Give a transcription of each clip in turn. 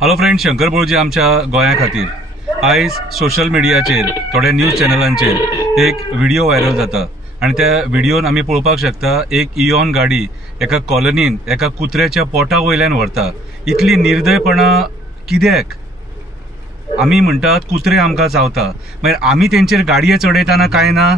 Hello friend, Shankar बोळजी आमच्या गोंया खातीर आयज सोशल मिडियाचेर थोड्या न्यूज चॅनलांचेर एक व्हिडिओ व्हायरल जाता आणि त्या व्हिडिओन आमी पळोवपाक शकता एक इयॉन गाडी एका कॉलनीन एका कुत्र्याच्या पोटा वयल्यान व्हरता। इतली निर्दयपणा कित्याक? आमी म्हणटात कुत्रे आमकां चावता, मागीर आमी तेंचेर गाडये चडयतना काय ना?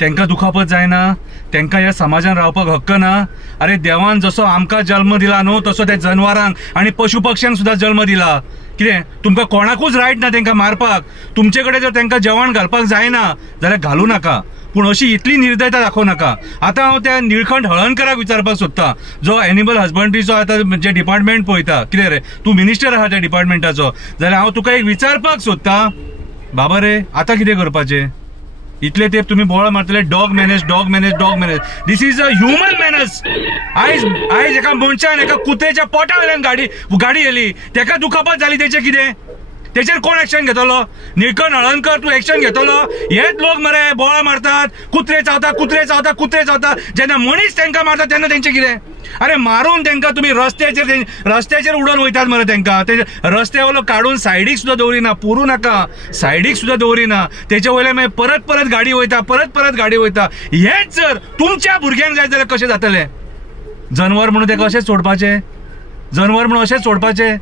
तेंकां दुखापत जायना? तेंकां ह्या समाजान रावपाक हक्क ना? अरे देवान जसो आमकां जल्म दिला न्हू तसो त्या जनवारांक आणि पशु पक्ष्यांक सुद्धा जल्म दिला। कितें तुमकां कोणाकूच रायट ना तेंकां मारपाक? तुमचे कडेन जर तेंकां जेवण घालपाक जायना जाल्यार घालू नाका, पूण अशी इतली निर्दयता दाखोव नाका। आतां हांव त्या निळकंठ हळर्णकराक विचारपाक सोदतां, जो एनिमल हजबंड्रीचो आतां जे डिपार्टमेंट पळयता। कितें रे तूं मिनिस्टर आहा त्या डिपार्टमेंटाचो, जाल्यार हांव तुका एक विचारपाक सोदतां, बाबा रे आतां कितें करपाचें? इतले तेप तुम्ही बोळ मारतले dog manage dog manage dog manage. This is a human manners. आयज आयज एका मनशान एका कुत्र्याच्या पोटा वयल्यान गाडी येली, तेका दुखापत जाली, तेचें कितें? तेचेर कोण एक्शन घेतलो? निळकंठ हळर्णकर तूं एक्शन घेतलो? हेच लोक मरे बोळ मारतात, कुत्रे चावता कुत्रे चावता कुत्रे चावता, जेन्ना मनीस तेंकां मारता तेन्ना तेंचें कितें? अरे मारून तेंकां तुम्ही रस्त्याचेर उडोवन वयतात मरे तेंकां। ते रस्ते वयलो काडून सायडीक सुद्दां दवरिना, पुरू नाका, सायडीक सुद्दां दवरिना, तेचे वयल्यान मागीर परत गाडी वयता, परत गाडी वयता। हेच जर तुमच्या भुरग्यांक जाय जाल्यार कशें जातलें? जनवर म्हणून तेका अशेंच सोडपाचें? जनवर म्हणून अशेंच सोडपाचें?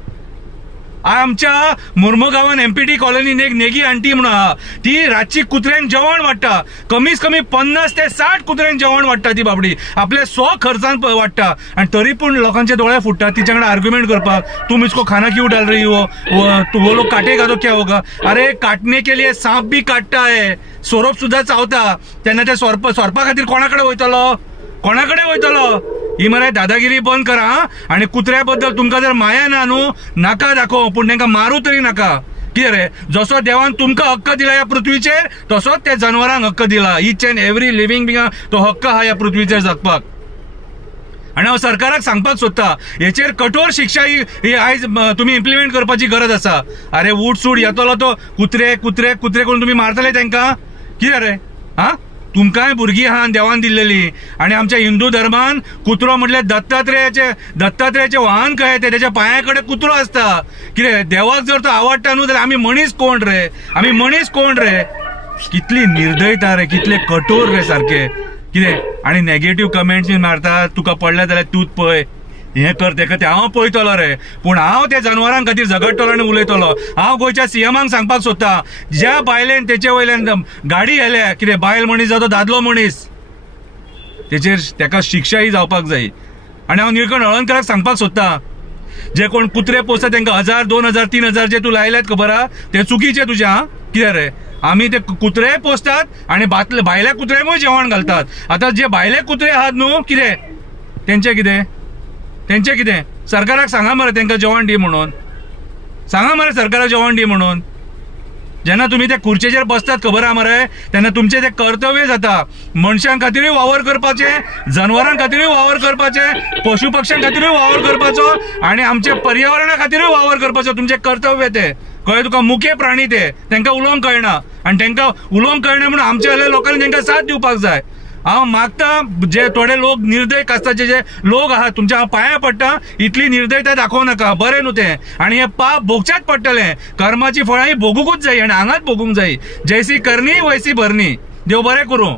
आमच्या मुर्मुगांवान एमपीटी कॉलनीन एक नेगी आंटी म्हणून आहा, ती रातची कुत्र्यांक जेवण वाडटा, कमीत कमी 50 ते 60 कुत्र्यांक जेवण वाडटा ती बाबडी, आपले 100 खर्चान वाडटा, आणि तरी पूण लोकांचे दोळे फुटतात तिच्या कडेन आर्ग्युमेंट करपाक। तुम इसको खाना क्यों डाल रही हो? वो लोग काटेगा तो क्या होगा? अरे काटने के लिए सांप भी काटता है, सोरोप सुद्धा चावता, तेन्ना त्या सोरपा खातीर कोणाकडे वयतलो? कोणाकडे वयतलो? ही मरे दादागिरी बंद करा। आणि कुत्र्या बद्दल तुमकां जर माया ना न्हू, नाका दाखोव, पूण तेंकां मारू तरी नाका। कितें रे, जसो देवान तुमकां हक्क दिला ह्या पृथ्वीचेर तसोच त्या जनवरांक हक्क दिला। ईच अँड एव्हरी लिव्हिंग बिंगाक तो हक्क हा ह्या पृथ्वीचेर जगपाक। आणि हांव सरकाराक सांगपाक सोदता, हेचेर कठोर शिक्षा ही आयज तुम्ही इम्प्लिमेंट करपाची गरज आसा। अरे उठसूट येतलो तो कुत्रे कुत्रे कुत्रे करून तुम्ही मारतले तेंकां? कितें रे? हा तुमकांय भुरगीं आहा देवान दिल्लेली, आणि आमच्या हिंदू धर्मान कुत्रो म्हटल्यार दत्तात्रेयाचे वाहन कहे ते, त्याच्या पांया कडेन कुत्रो आसता। कितें देवाक जर तो आवडटा न्हू जाल्यार आमी मनीस कोण रे? आमी मनीस कोण रे? कितली निर्दयता रे, कितले कठोर रे सारखे। कितें आणि नेगेटिव्ह कमेंट्स मारतात, तुका पडले जाल्यार तूच पळय, हे कर ते कर, हांव पळयतलो रे, पूण हांव त्या जनवरांक खातीर झगडटलो आनी उलयतलो। हांव गोंयच्या सीएमांक सांगपाक सोदता, ज्या बायलेन तेचे वयल्यान गाडी येल्या, कितें बायल मनीस जातो दादलो मनीस, तेचेर तेका शिक्षा ही जावपाक जाय। आणि हांव निळकंठ हळर्णकराक सांगपाक सोदता, जे कोण कुत्रे पोसतात तेंकां 1000, 2000, 3000 जे तूं लायल्यात खबर आहा, ते चुकीचे तुज्या। कितें रे, आमी ते कुत्रे पोसतात आणि भायल्या कुत्र्यांकूय जेवण घालतात। आता जे भायले कुत्रे आहात न्हू, कितें तेंचे कितें? तेंचे कितें? सरकाराक सांगा मरे तेंकां जेवण दी म्हणून, सांगा मरे सरकाराक जेवण दी म्हणून। जेन्ना तुम्ही त्या खुर्चेचेर बसतात खबर आहा मरे, तेन्ना तुमचे ते कर्तव्य जाता मनशां खातीरूय वावर करपाचे, जनवरां खातीरूय वावर करपाचे, पशु पक्ष्यां खातीरूय वावर करपाचो, आणि आमच्या पर्यावरणा खातीरूय वावर करपाचो। तुमचे कर्तव्य ते कळ्ळें तुका? मुखे प्राणी ते, तेंकां उलोवंक कळना, आणि तेंकां उलोवंक कळना म्हणून आमच्या लोकांनी तेंकां साथ दिवपाक जाय। हांव मागता, जे थोडे लोक निर्दय कास्ताचे जे लोक आहात, तुमच्या हांव पांया पडटा, इतली निर्दयता दाखोव नाका, बरें न्हू तें, आणि हे पाप भोगच्याच पडटलें। कर्माची फळां ही भोगूंकूच जाय आणि हांगाच भोगूंक जाय। जैसी करनी वैसी भरनी। देव बरें करूं।